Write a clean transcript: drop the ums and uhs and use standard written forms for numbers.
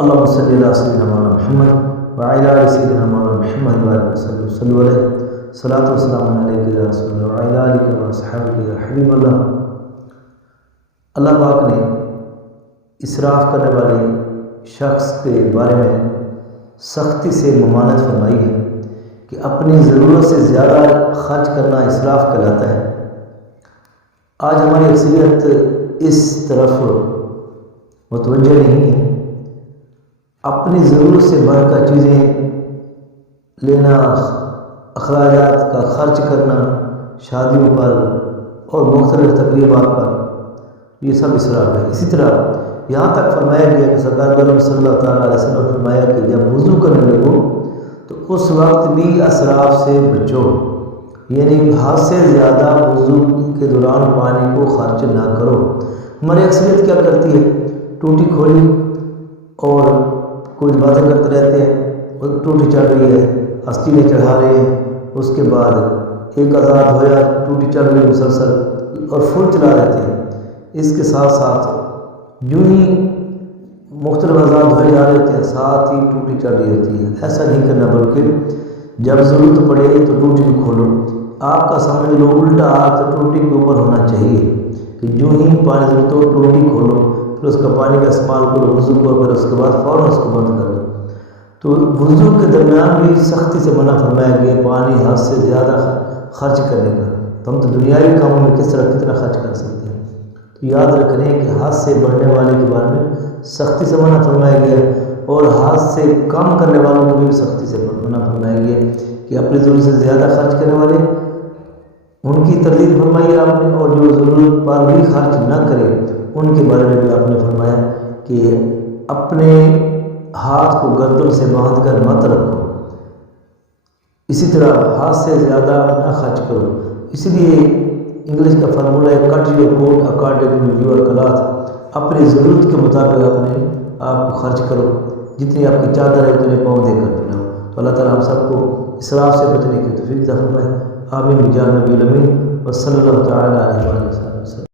اللهم صل على سيدنا مولانا محمد وعلى آل سيدنا مولانا محمد وعلى وسلم صلوا عليه صلاۃ والسلام علیک یا رسول اللہ وعلى آلک واصحابک یا حبیب اللہ۔ اللہ پاک نے اسراف کرنے والے شخص کے بارے میں سختی سے ممانعت فرمائی ہے کہ اپنی ضرورت سے زیادہ خرچ کرنا اسراف کہلاتا ہے۔ آج ہماری اکثریت اس طرف متوجہ نہیں ہے۔ اپنی ضرورت سے بڑھ کر چیزیں لینا، اخراجات کا خرچ کرنا، شادیوں پر اور مختلف تقریبات پر، یہ سب اسراف ہے۔ اسی طرح یہاں تک فرمایا گیا کہ سرکار عالم صلی اللہ تعالیٰ علیہ وسلم نے فرمایا کہ جب وضو کرنے لگو تو اس وقت بھی اسراف سے بچو، یعنی حد سے زیادہ وضو کے دوران پانی کو خرچ نہ کرو۔ ہماری اکثریت کیا کرتی ہے، ٹوٹی کھولی اور کچھ باتیں کرتے رہتے ہیں، اور ٹوٹی چڑھ رہی ہے، استیلے چڑھا رہے ہیں، اس کے بعد ایک آزاد ہویا، ٹوٹی چڑھ رہی مسلسل اور فل چلا رہتے ہیں۔ اس کے ساتھ ساتھ یوں ہی مختلف آزاد ہوئے جا رہے ہوتے ہیں، ساتھ ہی ٹوٹی چڑھ رہی ہوتی ہے۔ ایسا نہیں کرنا، بلکہ جب ضرورت پڑے تو ٹوٹی کو کھولو۔ آپ کا سمجھ لو الٹا ہاتھ ٹوٹی کے اوپر ہونا چاہیے کہ یوں ہی پانی ضرورت ہو ٹوٹی کھولو، پھر اس کا پانی کا استعمال کرو، وضو کرو، پھر اس کے بعد فوراً اس کو بند کرو۔ تو وضو کے درمیان بھی سختی سے منع فرمایا گیا پانی حد سے زیادہ خرچ کرنے کا۔ تو ہم تو دنیاوی کاموں میں کس طرح کتنا خرچ کر سکتے ہیں، تو یاد رکھیں کہ حد سے بڑھنے والے کے بارے میں سختی سے منع فرمایا گیا، اور حد سے کم کرنے والوں کو بھی سختی سے منع فرمایا گیا کہ اپنی ضرورت سے زیادہ خرچ کرنے والے ان کی تردید فرمائی آپ نے، اور جو ضرورت پر بھی خرچ نہ کرے ان کے بارے میں بھی آپ نے فرمایا کہ اپنے ہاتھ کو گردن سے باندھ کر مت رکھو، اسی طرح ہاتھ سے زیادہ نہ خرچ کرو۔ اسی لیے انگلش کا فارمولہ ہے cut your coat according to your cloth, اپنی ضرورت کے مطابق اپنے آپ کو خرچ کرو، جتنی آپ کی چادر ہے اتنے پاؤں دے کر پہناؤ۔ تو اللہ تعالیٰ ہم سب کو اسراف سے بچنے کی توفیق عطا فرمائے۔ آمین بجاہ نبی الامین وصلی اللہ تعالیٰ علیہ وسلم۔